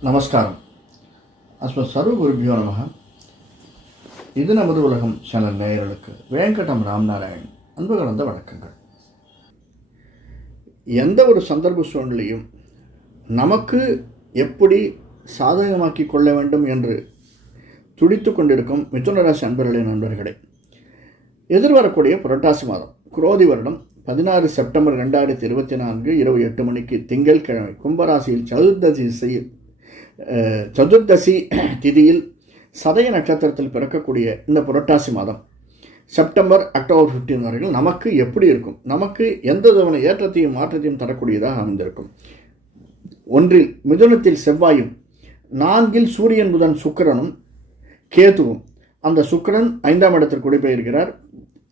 நமஸ்காரம். அஸ்ம சர்வ குருபியோ நமக இது நமது உலகம் சேனல் நேயர்களுக்கு வேங்கடம் ராம்நாராயண் அன்பு கலந்த வணக்கங்கள். எந்த ஒரு சந்தர்ப்ப சூழ்நிலையும் நமக்கு எப்படி சாதகமாக்கி கொள்ள வேண்டும் என்று துடித்து கொண்டிருக்கும் மிதுனராசி அன்பர்களின் நண்பர்களே. எதிர்வரக்கூடிய புரட்டாசி மாதம் குரோதி வருடம் பதினாறு செப்டம்பர் ரெண்டாயிரத்தி இருபத்தி நான்கு இரவு எட்டு மணிக்கு திங்கட்கிழமை கும்பராசியில் சதுர்தசி செய்- சதுர்தசி திதியில் சதய நட்சத்திரத்தில் பிறக்கக்கூடிய இந்த புரட்டாசி மாதம் செப்டம்பர் அக்டோபர் 15 வரைக்கும் நமக்கு எப்படி இருக்கும்? நமக்கு எந்த விதமான ஏற்றத்தையும் மாற்றத்தையும் தரக்கூடியதாக அமைந்திருக்கும். ஒன்றில் மிதுனத்தில் செவ்வாயும் நான்கில் சூரியன் புதன் சுக்கிரனும் கேதுவும். அந்த சுக்கிரன் ஐந்தாம் இடத்தில் குடிபெயர்கிறார்.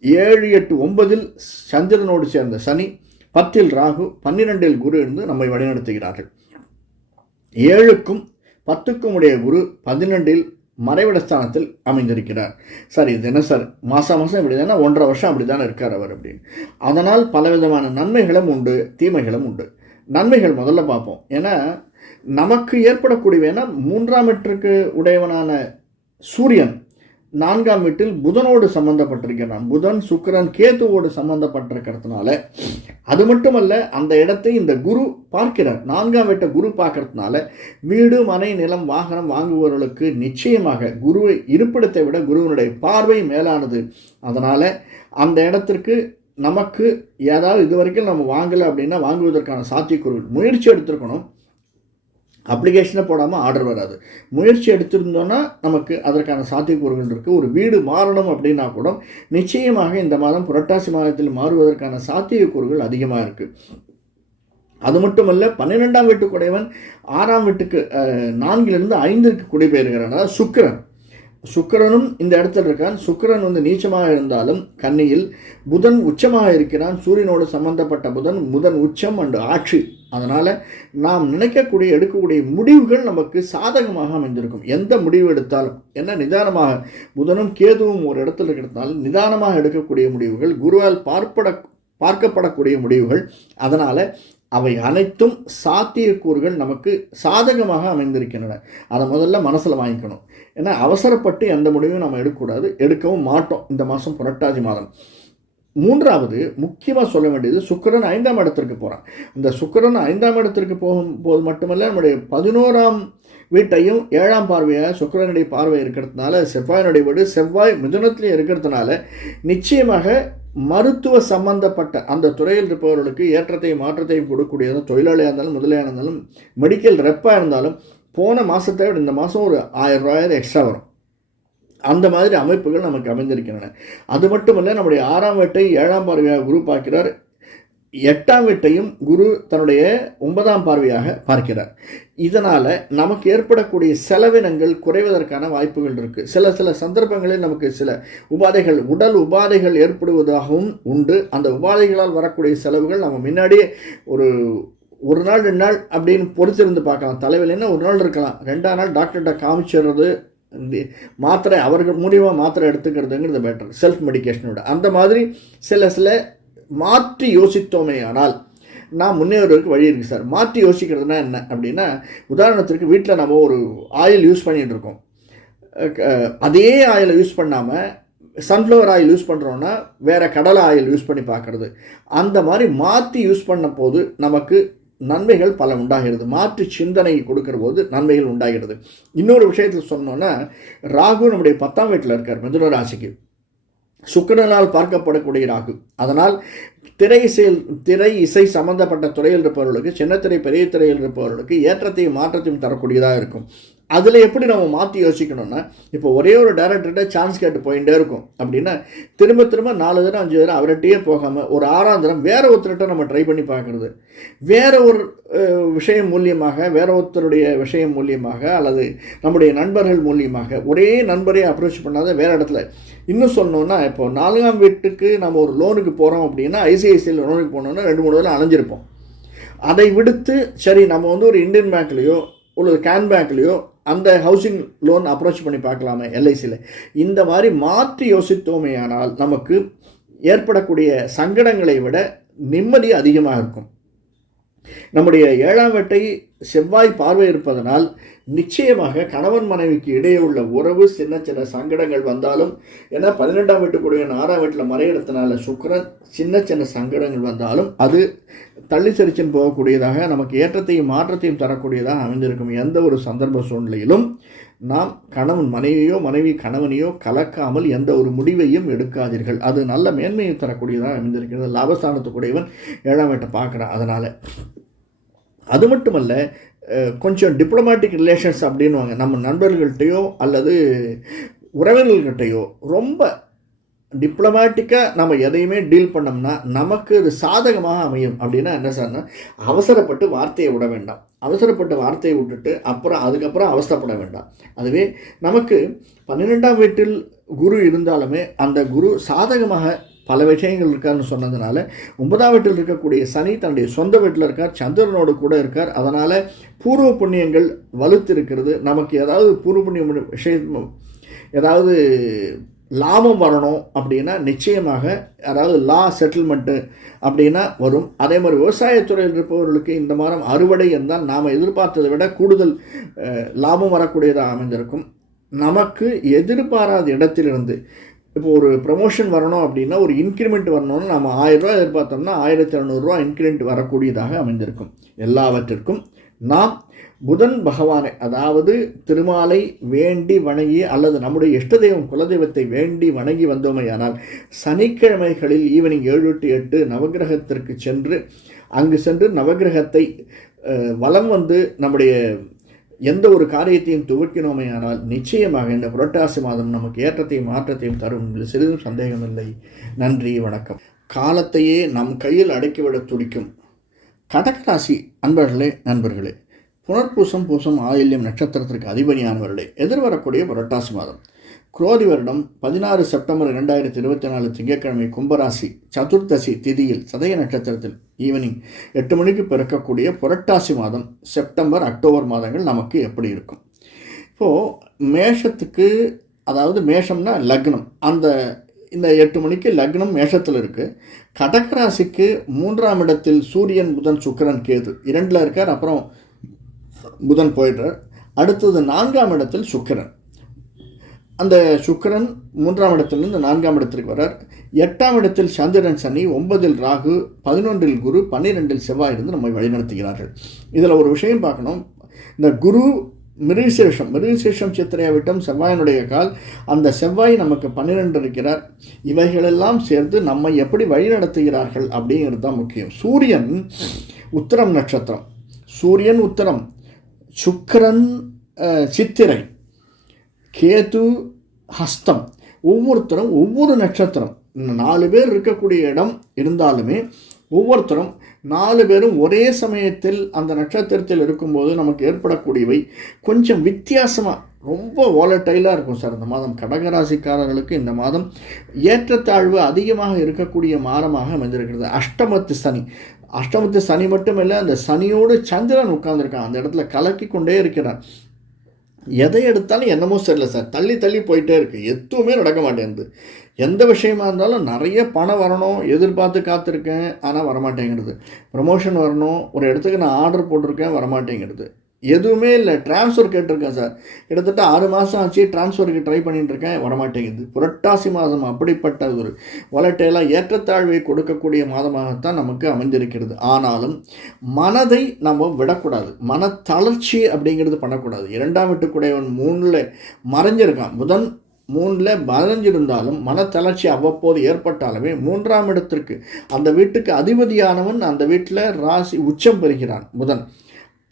ஏழு எட்டு ஒன்பதில் சந்திரனோடு சேர்ந்த சனி பத்தில் ராகு பன்னிரெண்டில் குரு இருந்து நம்மை வழிநடத்துகிறார்கள். ஏழுக்கும் பத்துக்கும் உடைய குரு பதினெண்டில் மறைவிட ஸ்தானத்தில் அமைந்திருக்கிறார். சார் இது என்ன சார்? மாதம் மாதம் இப்படி தானே ஒன்றரை வருஷம் அப்படி தானே இருக்கார் அவர் அப்படின்னு. அதனால் பலவிதமான நன்மைகளும் உண்டு தீமைகளும் உண்டு. நன்மைகள் முதல்ல பார்ப்போம். ஏன்னா நமக்கு ஏற்படக்கூடியவைனா மூன்றாம் எட்டுக்கு உடையவனான சூரியன் நான்காம் வீட்டில் புதனோடு சம்பந்தப்பட்டிருக்கிறான். புதன் சுக்கரன் கேதுவோடு சம்பந்தப்பட்டிருக்கிறதுனால அது மட்டுமல்ல அந்த இடத்தை இந்த குரு பார்க்கிறார். நான்காம் வீட்டை குரு பார்க்கறதுனால வீடு மனை நிலம் வாகனம் வாங்குபவர்களுக்கு நிச்சயமாக குருவை இருப்பிடத்தை விட குருவினுடைய பார்வை மேலானது. அதனால் அந்த இடத்திற்கு நமக்கு ஏதாவது இது வரைக்கும் நம்ம வாங்கலை அப்படின்னா வாங்குவதற்கான சாத்தியக்கூறுகள் முயற்சி எடுத்திருக்கணும். அப்ளிகேஷனை போடாமல் ஆர்டர் வராது. முயற்சி எடுத்திருந்தோன்னா நமக்கு அதற்கான சாத்தியக்கூறுகள் இருக்குது ஒரு வீடு மாறணும் அப்படின்னா கூட நிச்சயமாக இந்த மாதம் புரட்டாசி மாதத்தில் மாறுவதற்கான சாத்தியக்கூறுகள் அதிகமாக இருக்குது அது மட்டுமல்ல பன்னிரெண்டாம் வீட்டுக்குடையவன் ஆறாம் வீட்டுக்கு நான்கிலிருந்து ஐந்திற்கு குடிபெயர்கிறான். அதாவது சுக்கரன். சுக்கரனும் இந்த இடத்துல இருக்கான். சுக்கிரன் வந்து நீச்சமாக இருந்தாலும் கன்னியில் புதன் உச்சமாக இருக்கிறான். சூரியனோடு சம்பந்தப்பட்ட புதன் புதன் உச்சம் அண்டு ஆட்சி. அதனால் நாம் நினைக்கக்கூடிய எடுக்கக்கூடிய முடிவுகள் நமக்கு சாதகமாக அமைந்திருக்கும். எந்த முடிவு எடுத்தாலும் என்ன நிதானமாக புதனும் கேதுவும் ஒரு இடத்துல இருக்கிறதுனால நிதானமாக எடுக்கக்கூடிய முடிவுகள் குருவால் பார்ப்பட பார்க்கப்படக்கூடிய முடிவுகள் அதனால் அவை அனைத்தும் சாத்தியக்கூறுகள் நமக்கு சாதகமாக அமைந்திருக்கின்றன. அதை முதல்ல மனசில் வாங்கிக்கணும். ஏன்னா அவசரப்பட்டு எந்த முடிவும் நம்ம எடுக்கக்கூடாது. எடுக்கவும் மாட்டோம். இந்த மாதம் புரட்டாதி மாதம். மூன்றாவது முக்கியமாக சொல்ல வேண்டியது சுக்கரன் ஐந்தாம் இடத்திற்கு போகிறான் இந்த சுக்கிரன் ஐந்தாம் இடத்திற்கு போகும்போது மட்டுமல்ல நம்முடைய பதினோராம் வீட்டையும் ஏழாம் பார்வையாக சுக்கிரனுடைய பார்வை இருக்கிறதுனால செவ்வாயினுடைய வீடு செவ்வாய் மிதுனத்திலையும் இருக்கிறதுனால நிச்சயமாக மருத்துவ சம்பந்தப்பட்ட அந்த துறையில் இருப்பவர்களுக்கு ஏற்றத்தையும் மாற்றத்தையும் கொடுக்கக்கூடியது தொழிலாளியாக இருந்தாலும் முதலியாக இருந்தாலும் மெடிக்கல் ரெப்பாக இருந்தாலும் போன மாதத்தை விட இந்த மாதம் ஒரு ஆயிரம் ரூபாயிரம் எக்ஸ்ட்ரா வரும். அந்த மாதிரி அமைப்புகள் நமக்கு அமைந்திருக்கின்றன. அது மட்டுமல்ல நம்முடைய ஆறாம் வீட்டை ஏழாம் பார்வையாக குரு பார்க்கிறார். எட்டாம் வீட்டையும் குரு தன்னுடைய ஒன்பதாம் பார்வையாக பார்க்கிறார். இதனால் நமக்கு ஏற்படக்கூடிய செலவினங்கள் குறைவதற்கான வாய்ப்புகள் இருக்குது சில சில சந்தர்ப்பங்களில் நமக்கு சில உபாதைகள் உடல் உபாதைகள் ஏற்படுவதாகவும் உண்டு. அந்த உபாதைகளால் வரக்கூடிய செலவுகள் நம்ம முன்னாடியே ஒரு ஒரு நாள் ரெண்டு நாள் அப்படின்னு பொறுத்திருந்து பார்க்கலாம். தலைவலின்னா ஒரு நாள் இருக்கலாம். ரெண்டாம் நாள் டாக்டர்கிட்ட காமிச்சிடுறது மாத்திரை அவர்கள் மூலியமாக மாத்திரை எடுத்துக்கிறதுங்கிறது பெட்டர் செல்ஃப் மெடிக்கேஷனோட அந்த மாதிரி சில சில மாற்றி யோசித்தோமே ஆனால் நான் முன்னேறதுக்கு வழி இருக்குது சார். மாற்றி யோசிக்கிறதுனா என்ன அப்படின்னா உதாரணத்திற்கு வீட்டில் நம்ம ஒரு ஆயில் யூஸ் பண்ணிகிட்டு இருக்கோம். அதே ஆயிலை யூஸ் பண்ணாமல் சன்ஃப்ளவர் ஆயில் யூஸ் பண்ணுறோன்னா வேறு கடலை ஆயில் யூஸ் பண்ணி பார்க்குறது. அந்த மாதிரி மாற்றி யூஸ் பண்ண போது நமக்கு நன்மைகள் பல உண்டாகிறது. மாற்று சிந்தனை கொடுக்கிற போது நன்மைகள் உண்டாகிறது. இன்னொரு விஷயத்தில் சொன்னோன்னா ராகு நம்முடைய பத்தாம் வீட்டில் இருக்கார் மிதுன ராசிக்கு. சுக்கரனால் பார்க்கப்படக்கூடிய ராகு. அதனால் திரை இசையில் திரை இசை சம்பந்தப்பட்ட துறையில் இருப்பவர்களுக்கு சின்னத்திரை பெரிய திரையில் இருப்பவர்களுக்கு ஏற்றத்தையும் மாற்றத்தையும் தரக்கூடியதாக இருக்கும். அதில் எப்படி நம்ம மாற்றி யோசிக்கணும்னா இப்போ ஒரே ஒரு டேரக்டர்கிட்ட சான்ஸ் கேட்டு போயிட்டே இருக்கும். அப்படின்னா திரும்ப திரும்ப நாலு தடவை அஞ்சு தடவை அவர்கிட்டயே போகாமல் ஒரு ஆறாம் தரம் வேற ஒருத்தர்கிட்ட நம்ம ட்ரை பண்ணி பார்க்குறது. வேற ஒரு விஷயம் மூலியமாக வேற ஒருத்தருடைய விஷயம் மூலியமாக அல்லது நம்முடைய நண்பர்கள் மூலியமாக ஒரே நண்பரே அப்ரோச் பண்ணாத வேற இடத்துல. இன்னும் சொன்னோன்னா இப்போ நான்காம் வீட்டுக்கு நம்ம ஒரு லோனுக்கு போகிறோம் அப்படின்னா ஐசிஐசிஐ லோனுக்கு போனோம்னா ரெண்டு மூணு தடவை அலைஞ்சிருப்போம். அதை விடுத்து சரி நம்ம வந்து ஒரு இந்தியன் பேங்க்லேயோ ஒரு கேன் பேங்க்லேயோ அந்த ஹவுசிங் லோன் அப்ரோச் பண்ணி பார்க்கலாமே எல்ஐசியில் இந்த மாதிரி மாற்றி யோசித்தோமேயானால் நமக்கு ஏற்படக்கூடிய சங்கடங்களை விட நிம்மதி அதிகமாக இருக்கும். நம்முடைய ஏழாம் வீட்டை செவ்வாய் பார்வை இருப்பதனால் நிச்சயமாக கணவன் மனைவிக்கு இடையே உள்ள உறவு சின்ன சின்ன சங்கடங்கள் வந்தாலும் ஏன்னா பதினெட்டாம் வீட்டுக்குடைய ஆறாம் வீட்டில் மறையிடத்தினால சுக்கரன் சின்ன சின்ன சங்கடங்கள் வந்தாலும் அது தள்ளி சரிச்சின் போகக்கூடியதாக நமக்கு ஏற்றத்தையும் மாற்றத்தையும் தரக்கூடியதாக அமைந்திருக்கும் எந்த ஒரு சந்தர்ப்ப சூழ்நிலையிலும் நாம் கணவன் மனைவியோ மனைவி கணவனையோ கலக்காமல் எந்த ஒரு முடிவையும் எடுக்காதீர்கள். அது நல்ல மேன்மையை தரக்கூடியதாக அமைந்திருக்கிறது. லாபஸ்தானத்துக்குடையவன் ஏழாம் வீட்டை பார்க்குறான். அதனால் அது மட்டுமல்ல கொஞ்சம் டிப்ளமேட்டிக் ரிலேஷன்ஸ் அப்படின்னுவாங்க. நம்ம நண்பர்கள்கிட்டையோ அல்லது உறவினர்கள்கிட்டையோ ரொம்ப டிப்ளமேட்டிக்காக நம்ம எதையுமே டீல் பண்ணோம்னா நமக்கு அது சாதகமாக அமையும் அப்படின்னா என்ன சார்னா அவசரப்பட்டு வார்த்தையை விட வேண்டாம். அவசரப்பட்டு வார்த்தையை விட்டுட்டு அப்புறம் அதுக்கப்புறம் அவசரப்பட வேண்டாம். அதுவே நமக்கு பன்னிரெண்டாம் வீட்டில் குரு இருந்தாலுமே அந்த குரு சாதகமாக பல விஷயங்கள் இருக்காருன்னு சொன்னதுனால ஒன்பதாம் வீட்டில் இருக்கக்கூடிய சனி தன்னுடைய சொந்த வீட்டில் இருக்கார் சந்திரனோடு கூட இருக்கார். அதனால் பூர்வ புண்ணியங்கள் வலுத்து இருக்கிறது நமக்கு ஏதாவது பூர்வ புண்ணியம் விஷயம் ஏதாவது லாபம் வரணும் அப்படின்னா நிச்சயமாக அதாவது லா செட்டில்மெண்ட்டு அப்படின்னா வரும். அதே மாதிரி விவசாயத்துறையில் இருப்பவர்களுக்கு இந்த மாதம் அறுவடை என்றால் நாம் எதிர்பார்த்ததை விட கூடுதல் லாபம் வரக்கூடியதாக அமைந்திருக்கும். நமக்கு எதிர்பாராத இடத்திலிருந்து இப்போ ஒரு ப்ரமோஷன் வரணும் அப்படின்னா ஒரு இன்க்ரிமெண்ட் வரணும்னு நம்ம ஆயிரரூவா எதிர்பார்த்தோம்னா ஆயிரத்தி இரநூறுவா இன்க்ரிமெண்ட் வரக்கூடியதாக அமைந்திருக்கும். எல்லாவற்றிற்கும். நாம் புதன் பகவானை அதாவது திருமாலை வேண்டி வணங்கி அல்லது நம்முடைய இஷ்ட தெய்வம் குலதெய்வத்தை வேண்டி வணங்கி வந்தோமையானால் சனிக்கிழமைகளில் ஈவினிங் ஏழு டு எட்டு நவக்கிரகத்திற்கு சென்று அங்கு சென்று நவக்கிரகத்தை வலம் வந்து நம்முடைய எந்த ஒரு காரியத்தையும் துவக்கினோமையானால் நிச்சயமாக இந்த புரட்டாசி மாதம் நமக்கு ஏற்றத்தையும் மாற்றத்தையும் தரும். என்பதில் சிறிதும் சந்தேகமில்லை. நன்றி வணக்கம். காலத்தையே நம் கையில் அடக்கிவிட துடிக்கும். கடகராசி அன்பர்களே நண்பர்களே புனர்பூசம் பூசம் ஆயில்யம் நட்சத்திரத்திற்கு அதிபதியானவர்களே எதிர்வரக்கூடிய புரட்டாசி மாதம். குரோதி வருடம் பதினாறு செப்டம்பர் இரண்டாயிரத்தி இருபத்தி நாலு திங்கட்கிழமை கும்பராசி சதுர்தசி திதியில் சதய நட்சத்திரத்தில் ஈவினிங் எட்டு மணிக்கு பிறக்கக்கூடிய புரட்டாசி மாதம் செப்டம்பர் அக்டோபர் மாதங்கள் நமக்கு எப்படி இருக்கும்? இப்போது மேஷத்துக்கு அதாவது மேஷம்னா லக்னம். அந்த இந்த எட்டு மணிக்கு லக்னம் மேஷத்தில் இருக்குது கடகராசிக்கு மூன்றாம் இடத்தில் சூரியன் புதன் சுக்கிரன் கேது. இரண்டில் இருக்கார். அப்புறம் புதன் போயிடுறார். அடுத்தது நான்காம் இடத்தில் சுக்கிரன். அந்த சுக்கிரன் மூன்றாம் இடத்திலிருந்து நான்காம் இடத்திற்கு வரார் எட்டாம் இடத்தில் சந்திரன் சனி ஒன்பதில் ராகு பதினொன்றில் குரு பன்னிரெண்டில் செவ்வாய் இருந்து நம்மை வழிநடத்துகிறார்கள். இதில் ஒரு விஷயம் பார்க்கணும். இந்த குரு மிருகசேஷம் மிருகசேஷம் சித்திரையா விட்டம் செவ்வாயினுடைய கால் அந்த செவ்வாய் நமக்கு பன்னிரெண்டு இருக்கிறார். இவைகளெல்லாம் சேர்ந்து நம்மை எப்படி வழிநடத்துகிறார்கள் அப்படிங்கிறது தான் முக்கியம். சூரியன் உத்தரம் நட்சத்திரம். சூரியன் உத்தரம். சுக்கரன் சித்திரை கேது ஹஸ்தம். ஒவ்வொருத்தரும் ஒவ்வொரு நட்சத்திரம். இந்த நாலு பேர் இருக்கக்கூடிய இடம் இருந்தாலுமே ஒவ்வொருத்தரும் நாலு பேரும் ஒரே சமயத்தில் அந்த நட்சத்திரத்தில் இருக்கும்போது நமக்கு ஏற்படக்கூடியவை கொஞ்சம் வித்தியாசமாக ரொம்ப வாலட்டைலாக இருக்கும் சார். இந்த மாதம் கடகராசிக்காரர்களுக்கு இந்த மாதம் ஏற்றத்தாழ்வு அதிகமாக இருக்கக்கூடிய மாதமாக அமைந்திருக்கிறது. அஷ்டமத்து சனி. அஷ்டமத்து சனி மட்டும் இல்லை அந்த சனியோடு சந்திரன் உட்காந்துருக்கான் அந்த இடத்துல கலக்கி கொண்டே இருக்கிறான். எதை எடுத்தாலும் என்னமோ சரியில்லை சார். தள்ளி தள்ளி போயிட்டே இருக்குது எதுவுமே நடக்க மாட்டேங்குது. எந்த விஷயமா இருந்தாலும் நிறைய பணம் வரணும். எதிர்பார்த்து காத்திருக்கேன். ஆனால் வரமாட்டேங்கிறது ப்ரமோஷன் வரணும். ஒரு இடத்துக்கு நான் ஆர்டர் போட்டிருக்கேன். வரமாட்டேங்கிறது எதுவுமே இல்லை. ட்ரான்ஸ்ஃபர் கேட்டிருக்கேன் சார் கிட்டத்தட்ட ஆறு மாதம் ஆச்சு ட்ரான்ஸ்ஃபருக்கு ட்ரை பண்ணிட்டுருக்கேன் வரமாட்டேங்குது. புரட்டாசி மாதம் அப்படிப்பட்ட ஒரு வளட்டையெல்லாம் ஏற்றத்தாழ்வை கொடுக்கக்கூடிய மாதமாகத்தான் நமக்கு அமைந்திருக்கிறது. ஆனாலும் மனதை நம்ம விடக்கூடாது. மன தளர்ச்சி அப்படிங்கிறது பண்ணக்கூடாது. இரண்டாம் வீட்டுக்குடையவன் மூணில் மறைஞ்சிருக்கான். புதன் மூணில் மறைஞ்சிருந்தாலும் மனத்தளர்ச்சி அவ்வப்போது ஏற்பட்டாலுமே மூன்றாம் இடத்திற்கு அந்த வீட்டுக்கு அதிபதியானவன் அந்த வீட்டில் ராசி உச்சம் பெறுகிறான். புதன்.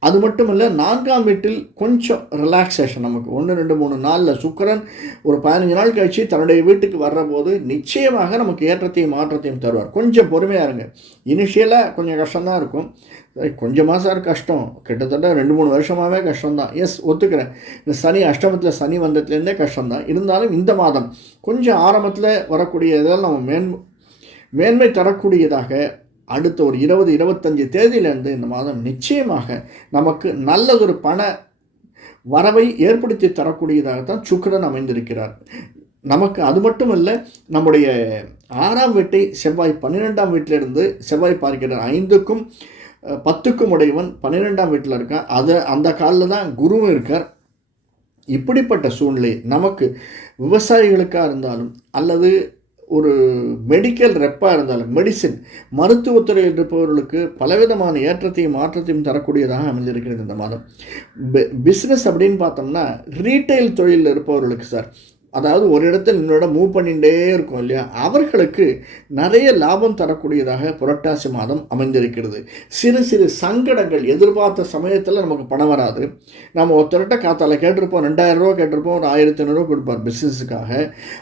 அது மட்டும் இல்லை நான்காம் வீட்டில் கொஞ்சம் ரிலாக்ஸேஷன் நமக்கு. ஒன்று ரெண்டு மூணு நாளில் சுக்கிரன் ஒரு பதினஞ்சு நாள் கழிச்சு தன்னுடைய வீட்டுக்கு வர்றபோது நிச்சயமாக நமக்கு ஏற்றத்தையும் மாற்றத்தையும் தருவார். கொஞ்சம் பொறுமையாக இருங்க. இனிஷியலாக கொஞ்சம் கஷ்டம்தான் இருக்கும். கொஞ்சமாக சார் கஷ்டம். கிட்டத்தட்ட ரெண்டு மூணு வருஷமாகவே கஷ்டம்தான். எஸ் ஒத்துக்கிறேன். இந்த சனி அஷ்டமத்தில் சனி வந்ததுலேருந்தே கஷ்டம்தான். இருந்தாலும் இந்த மாதம் கொஞ்சம் ஆரம்பத்தில் வரக்கூடிய இதெல்லாம் நம்ம மேன் மேன்மை தரக்கூடியதாக அடுத்த ஒரு இருபது இருபத்தஞ்சு தேதியிலேருந்து இந்த மாதம் நிச்சயமாக நமக்கு நல்லதொரு பண வரவை ஏற்படுத்தி தரக்கூடியதாகத்தான் சுக்கரன் அமைந்திருக்கிறார். நமக்கு அது மட்டும் இல்லை நம்முடைய ஆறாம் வீட்டை செவ்வாய் பன்னிரெண்டாம் வீட்டிலிருந்து செவ்வாய் பார்க்கிறார் ஐந்துக்கும் பத்துக்கும் உடையவன் பன்னிரெண்டாம் வீட்டில் இருக்கான். அதை அந்த காலில் தான் குருவும் இருக்கார். இப்படிப்பட்ட சூழ்நிலை நமக்கு விவசாயிகளுக்காக இருந்தாலும் அல்லது ஒரு மெடிக்கல் ரெப்பாக இருந்தாலும் மெடிசின் மருத்துவத்துறையில் இருப்பவர்களுக்கு பலவிதமான ஏற்றத்தையும் மாற்றத்தையும் தரக்கூடியதாக அமைந்திருக்கிறது இந்த மாதம். பிஸ்னஸ் அப்படின்னு பார்த்தோம்னா ரீட்டைல் தொழிலில் இருப்பவர்களுக்கு சார் அதாவது ஒரு இடத்துல நம்மளோட மூவ் பண்ணிகிட்டே இருக்கும் இல்லையா? அவர்களுக்கு நிறைய லாபம் தரக்கூடியதாக புரட்டாசி மாதம் அமைந்திருக்கிறது. சிறு சிறு சங்கடங்கள் எதிர்பார்த்த சமயத்தில் நமக்கு பணம் வராது. நம்ம ஒருத்தர்கிட்ட காத்தால் கேட்டிருப்போம் ரெண்டாயிரம் ரூபா கேட்டிருப்போம் ஒரு ஆயிரத்தி ஐநூறுரூவா கொடுப்பார் பிஸ்னஸுக்காக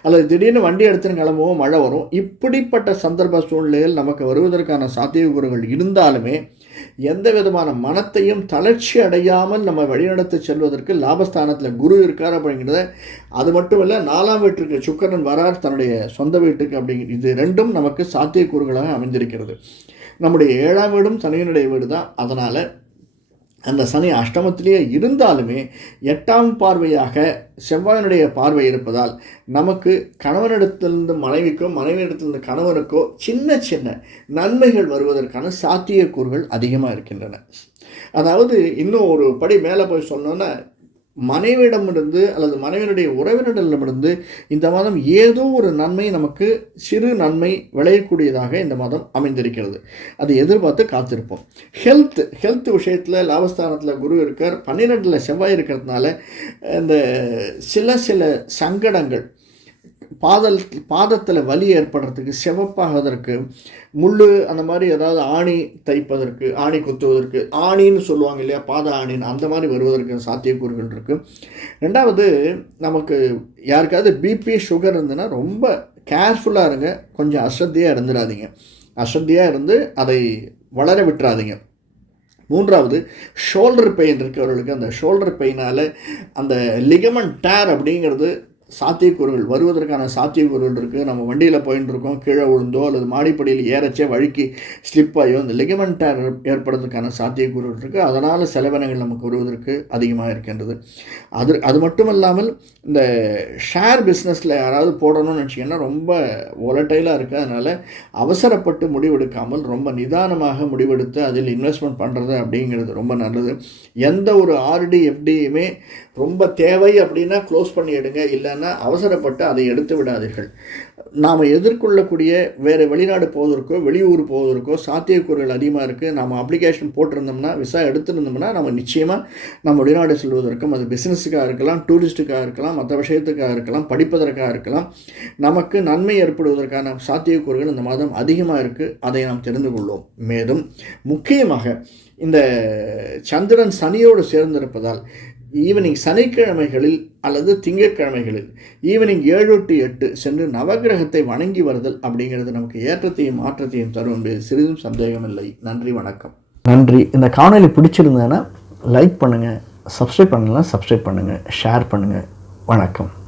அல்லது திடீர்னு வண்டி எடுத்துன்னு கிளம்புவோம் மழை வரும். இப்படிப்பட்ட சந்தர்ப்ப சூழ்நிலையில் நமக்கு வருவதற்கான சாத்தியக்கூறுகள் இருந்தாலுமே எந்த விதமான மனத்தையும் தளர்ச்சி அடையாமல் நம்ம வழிநடத்தி செல்வதற்கு லாபஸ்தானத்தில் குரு இருக்கார் அப்படிங்கிறத அது மட்டும் இல்லை நாலாம் வீட்டுக்கு சுக்கரன் வரார் தன்னுடைய சொந்த வீட்டுக்கு அப்படிங்கிற இது ரெண்டும் நமக்கு சாத்தியக்கூறுகளாக அமைந்திருக்கிறது. நம்முடைய ஏழாம் வீடும் சனியனுடைய வீடு தான் அதனால் அந்த சனி அஷ்டமத்திலேயே இருந்தாலுமே எட்டாம் பார்வையாக செவ்வாயினுடைய பார்வை இருப்பதால் நமக்கு கணவனிடத்திலிருந்து மனைவிக்கோ மனைவியிடத்திலிருந்து கணவனுக்கோ சின்ன சின்ன நன்மைகள் வருவதற்கான சாத்தியக்கூறுகள் அதிகமாக இருக்கின்றன. அதாவது இன்னும் ஒரு படி மேலே போய் சொன்னோன்னா மனைவியிடமிருந்து அல்லது மனைவியினுடைய உறவினரிடமிருந்து இந்த மாதம் ஏதோ ஒரு நன்மை நமக்கு சிறு நன்மை விளையக்கூடியதாக இந்த மாதம் அமைந்திருக்கிறது. அதை எதிர்பார்த்து காத்திருப்போம். ஹெல்த் ஹெல்த் விஷயத்தில் லாபஸ்தானத்தில் குரு இருக்கார். பன்னிரெண்டில் செவ்வாய் இருக்கிறதுனால இந்த சில சில சங்கடங்கள் பாதல் பாதத்தில் வலி ஏற்படுறதுக்கு செவப்பாவதற்கு முள் அந்த மாதிரி ஏதாவது ஆணி தைப்பதற்கு ஆணி குத்துவதற்கு ஆணின்னு சொல்லுவாங்க இல்லையா பாத ஆணின்னு அந்த மாதிரி வருவதற்கு சாத்தியக்கூறுகள் இருக்குது ரெண்டாவது நமக்கு யாருக்காவது பிபி சுகர் இருந்ததுன்னா ரொம்ப கேர்ஃபுல்லாக இருங்க கொஞ்சம் அசத்தியாக இருந்துடாதீங்க. அசத்தியாக இருந்து அதை வளர விட்டுறாதீங்க. மூன்றாவது ஷோல்டர் பெயின் இருக்கிறவர்களுக்கு அந்த ஷோல்டர் பெயினால் அந்த லிகமன் டேர் அப்படிங்கிறது சாத்தியக்கூறுகள் வருவதற்கான சாத்தியக்கூறுகள் இருக்குது நம்ம வண்டியில் போயின்னு இருக்கோம் கீழே விழுந்தோ அல்லது மாடிப்படியில் ஏறச்சே வழுக்கி ஸ்லிப் ஆகியோ இந்த லிகமெண்ட் டேர் ஏற்படுறதுக்கான சாத்தியக்கூறுகள் இருக்குது அதனால் செலவினங்கள் நமக்கு வருவதற்கு அதிகமாக இருக்கின்றது. அது அது மட்டும் இல்லாமல் இந்த ஷேர் பிஸ்னஸில் யாராவது போடணும்னு நினச்சிங்கன்னா ரொம்ப ஒலட்டைலாக இருக்குது அதனால் அவசரப்பட்டு முடிவெடுக்காமல் ரொம்ப நிதானமாக முடிவெடுத்து அதில் இன்வெஸ்ட்மெண்ட் பண்ணுறது அப்படிங்கிறது ரொம்ப நல்லது. எந்த ஒரு ஆர்டி எஃப்டியுமே ரொம்ப தேவை அப்படின்னா க்ளோஸ் பண்ணி எடுங்க. இல்லைன்னா அவசரப்பட்டு அதை எடுத்து விடாதீர்கள். நாம் எதிர்கொள்ளக்கூடிய வேறு வெளிநாடு போவதற்கோ வெளியூர் போவதற்கோ சாத்தியக்கூறுகள் அதிகமாக இருக்குது நம்ம அப்ளிகேஷன் போட்டிருந்தோம்னா விசா எடுத்திருந்தோம்னா நம்ம நிச்சயமாக நம்ம வெளிநாடு செல்வதற்கும் அது பிஸ்னஸுக்காக இருக்கலாம் டூரிஸ்ட்டுக்காக இருக்கலாம் மற்ற விஷயத்துக்காக இருக்கலாம் படிப்பதற்காக இருக்கலாம் நமக்கு நன்மை ஏற்படுவதற்கான சாத்தியக்கூறுகள் இந்த மாதம் அதிகமாக இருக்குது அதை நாம் தெரிந்து கொள்வோம். மேலும் முக்கியமாக இந்த சந்திரன் சனியோடு சேர்ந்திருப்பதால் ஈவினிங் சனிக்கிழமைகளில் அல்லது திங்கட்கிழமைகளில். ஈவினிங் ஏழு டு எட்டு சென்று நவகிரகத்தை வணங்கி வருதல் அப்படிங்கிறது நமக்கு ஏற்றத்தையும் மாற்றத்தையும் தரும் என்பது சிறிதும் சந்தேகமில்லை. நன்றி வணக்கம். நன்றி. இந்த காணொலி பிடிச்சிருந்தேன்னா லைக் பண்ணுங்கள் சப்ஸ்கிரைப் பண்ணலாம் சப்ஸ்கிரைப் பண்ணுங்கள் ஷேர் பண்ணுங்கள் வணக்கம்.